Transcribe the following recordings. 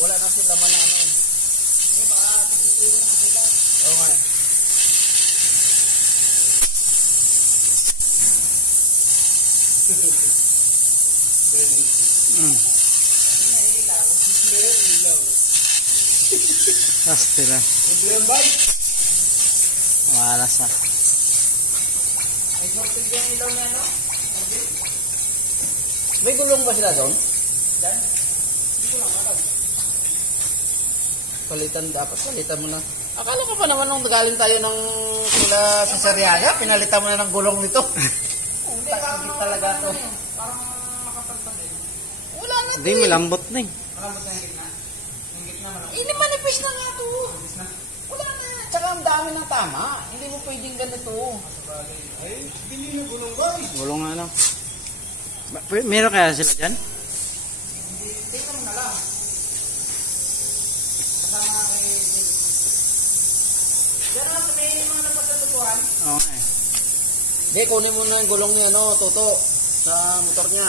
Wala na sila man na ano. Hindi, baka tititiwan na sila. Oo nga. Pasti lah. Malas ah. May sorted yung ilaw niya, no? May gulong ba sila doon? Diyan? Hindi ko lang alam. Palitan mo na. Akala ko pa naman nung galing tayo ng sila sa Sariaga, pinalitan mo na ng gulong nito. Ang takagit talaga to. Parang makapalpad eh. Wala na to. Hindi, malambot na eh. Malambot na yung gitna? Yung gitna malambot. Hindi, manipis na nga to. Wala na. Tsaka ang dami ng tama. Hindi mo pwedeng ganito. Ay, bili yung gulong ba? Gulong ano. Meron kaya sila dyan? Tingnan mo na lang. Kasama kay Diyan na, may mga napagkatutuhan. Oo nga eh. Hindi, kunin mo na yung gulong niya, no, Toto, sa motor niya.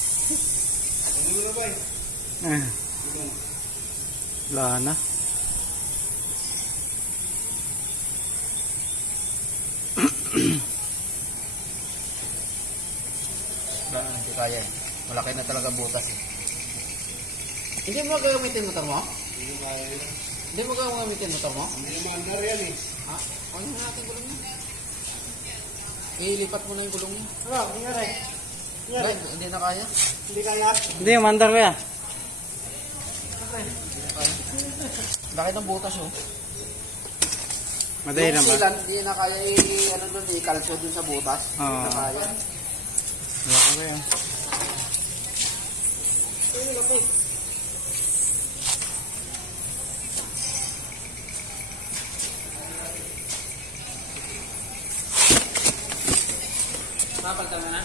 Kunin mo na ba eh? Wala na. Hindi kaya eh. Malaki na talaga butas eh. Hindi mo gagamitin motor mo? Hindi kaya yun. Hindi mo gagamitin motor mo? Hindi naman andar yan eh. Ha? Ano na natin gulong niya? Ilipat mo na yung gulong niya. Ano? Nangyari? Ba, hindi na kaya? Hindi kaya? Hindi, mandar ko yan. Laki ng butas oh. Madali Yung na ba? silan, hindi na kaya ano doon, i-calcio doon sa butas. Oo. Hindi na kaya. Wala ko yan. Ay, laki. Papalitan na na?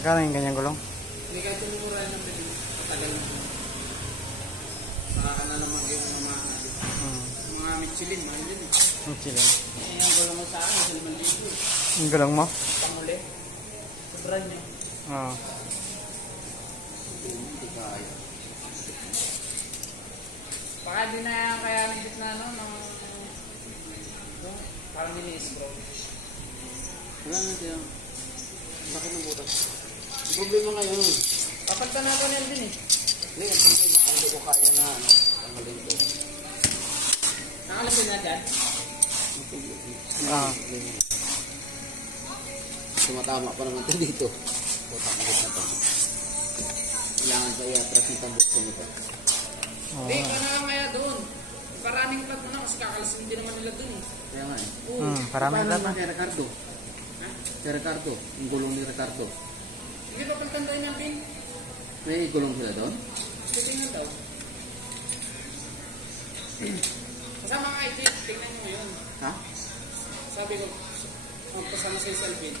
Magkano yung ganyang gulong? Hindi kahit tumura ng bili. Patagal na. Saka na naman yung mga Michelin, mahal yun eh. Ang chilin. Yung gulong mo sa akin, sa 5,000. Yung gulong mo? Pamuli. Sobran niya. Oo. Hindi kaya. Baka di na kaya nagdit na ano, parang mini-scroll. Wala na siya. Bakit ng butas? Ang problema ngayon. Papalitan na ako niyan din eh. Hindi, ang problema. Hindi ko kaya na ano. Tanggalin ko. Nakalapin na dyan. Ah. Tumatama pa naman ito dito. Putak na to. Kailangan pa i-atras yung tambok sa nito. Hindi, kaya na kaya doon. Paraning plat mo na kasi kakalasin din naman nila doon eh. Kaya nga eh. Parami Paano na naman kay Ricardo? Kay Ricardo. Yung gulong ni Ricardo. Sige, papalitan tayo ng pin. May gulong sila doon? Titingnan daw. Kasama nga ito, tingnan mo yun. Ha? Sabi ko, magpasama sa selfie.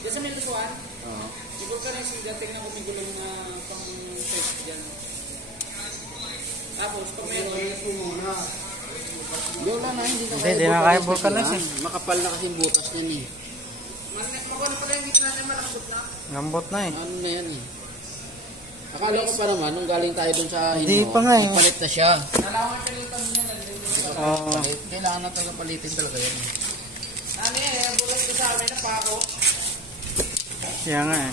Diyan sa Mendozuan, Oo. siguro ka na yung tingnan ko may gulong na pang test dyan. Tapos, kung meron, Hindi, wala na. Hindi na Hindi na kaya vulcanize eh. Makapal na kasi yung butas niyan eh. magkano pala yung gitna niya malambot na. Lambot na eh. Ano na yan eh. Akala ko pa naman, nung galing tayo dun sa Hindi inyo, pa nga eh. palit na siya. Nalaman ka nilitan niya na rin. Oo. Kailangan na talaga palitin talaga yan. Ano yan, bulat ko sa amin na pako. Kaya nga eh.